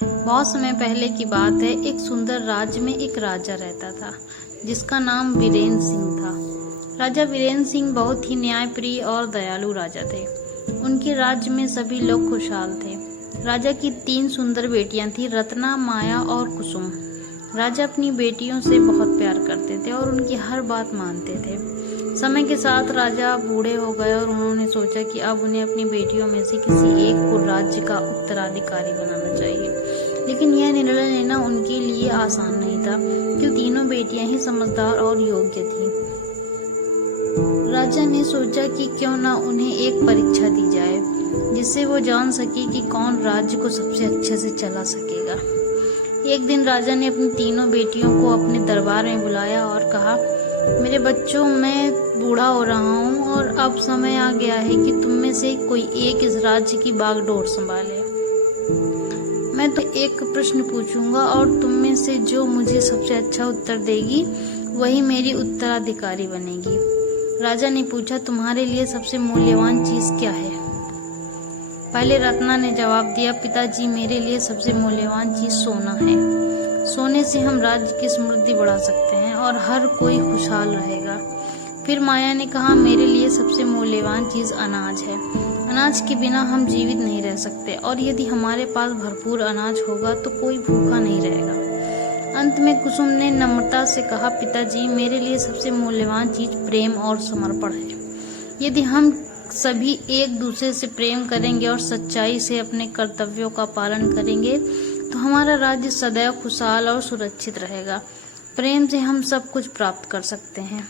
बहुत समय पहले की बात है। एक सुंदर राज्य में एक राजा रहता था जिसका नाम वीरेंद्र सिंह था। राजा वीरेंद्र सिंह बहुत ही न्यायप्रिय और दयालु राजा थे। उनके राज्य में सभी लोग खुशहाल थे। राजा की 3 सुंदर बेटियां थीं, रत्ना, माया और कुसुम। राजा अपनी बेटियों से बहुत प्यार करते थे और उनकी हर बात मानते थे। समय के साथ राजा बूढ़े हो गए और उन्होंने सोचा कि अब उन्हें अपनी बेटियों में से किसी एक को राज्य का उत्तराधिकारी बनाना चाहिए। लेकिन यह निर्णय लेना उनके लिए आसान नहीं था, क्योंकि तीनों बेटियां ही समझदार और योग्य थीं। राजा ने सोचा कि क्यों न उन्हें एक परीक्षा दी जाए, जिससे वो जान सके कि कौन राज्य को सबसे अच्छे से चला सकेगा। एक दिन राजा ने अपनी तीनों बेटियों को अपने दरबार में बुलाया और कहा, मेरे बच्चों, मैं बूढ़ा हो रहा हूँ और अब समय आ गया है कि तुम में से कोई एक इस राज्य की बागडोर संभाले। मैं तो एक प्रश्न पूछूंगा और तुम में से जो मुझे सबसे अच्छा उत्तर देगी वही मेरी उत्तराधिकारी बनेगी। राजा ने पूछा, तुम्हारे लिए सबसे मूल्यवान चीज क्या है? पहले रत्ना ने जवाब दिया, पिताजी, मेरे लिए सबसे मूल्यवान चीज सोना है। सोने से हम राज्य की समृद्धि बढ़ा सकते हैं और हर कोई खुशहाल रहेगा। फिर माया ने कहा, मेरे लिए सबसे मूल्यवान चीज अनाज है। अनाज के बिना हम जीवित नहीं रह सकते और यदि हमारे पास भरपूर अनाज होगा तो कोई भूखा नहीं रहेगा। अंत में कुसुम ने नम्रता से कहा, पिताजी, मेरे लिए सबसे मूल्यवान चीज प्रेम और समर्पण है। यदि हम सभी एक दूसरे से प्रेम करेंगे और सच्चाई से अपने कर्तव्यों का पालन करेंगे तो हमारा राज्य सदैव खुशहाल और सुरक्षित रहेगा। प्रेम से हम सब कुछ प्राप्त कर सकते हैं।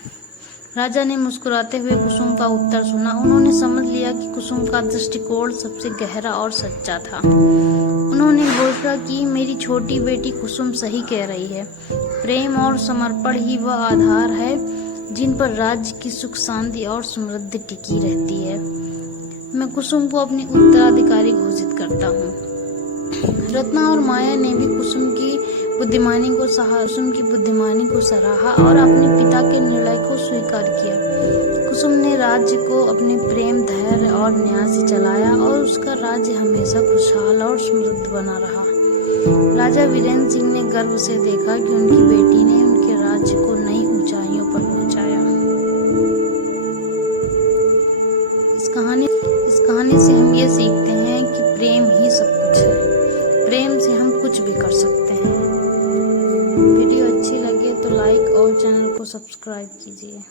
राजा ने मुस्कुराते हुए कुसुम का उत्तर सुना। उन्होंने समझ लिया कि कुसुम का दृष्टिकोण सबसे गहरा और सच्चा था। उन्होंने घोषणा की, मेरी छोटी बेटी कुसुम सही कह रही है। प्रेम और समर्पण ही वह आधार है जिन पर राज्य की सुख, शांति और समृद्धि टिकी रहती है। मैं कुसुम को अपनी उत्तराधिकारी घोषित करता हूँ। रत्ना और माया ने भी कुसुम की बुद्धिमानी को सराहा और अपने पिता के निर्णय को स्वीकार किया। कुसुम ने राज्य को अपने प्रेम, धैर्य और न्याय से चलाया और उसका राज्य हमेशा खुशहाल और समृद्ध बना रहा। राजा वीरेंद्र सिंह ने गर्व से देखा कि उनकी बेटी ने उनके राज्य को नई ऊंचाइयों पर पहुंचाया। इस कहानी से हम ये सीखते हैं कि प्रेम ही सब कुछ है। प्रेम से हम कुछ भी कर सकते हैं। वीडियो अच्छी लगे तो लाइक और चैनल को सब्सक्राइब कीजिए।